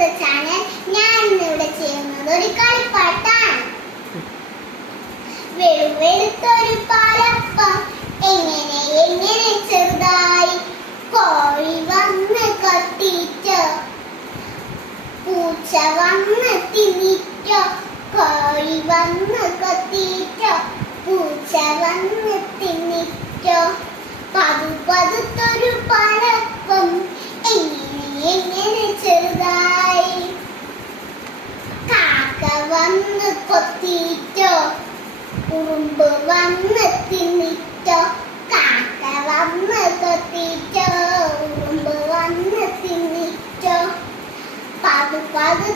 The channel. ഞാൻ ഇന്നിവിടെ ചെയ്യുന്നത് ഒരു കളിപ്പാട്ടാണ്. വെളുത്തൊരു പാലപ്പം എങ്ങനെ ചെറുതായി കോഴി വന്ന് കൊത്തിച്ചോ, പൂച്ച വന്ന് തിന്നിച്ചോ, കോഴി വന്ന് കൊത്തിച്ചോ, പൂച്ച വന്ന് തിന്നിച്ചോ. പതുത്തൊരു പാലപ്പം എങ്ങനെ ചെറുതായി കാക്ക വന്ന് കൊത്തിച്ചോ, ഉറുമ്പ് വന്ന് തിന്നിച്ചോ, കാക്ക വന്ന് കൊത്തിച്ചോ, ഉറുമ്പ് വന്ന് തിന്നിച്ചോ. പതുത്തൊരു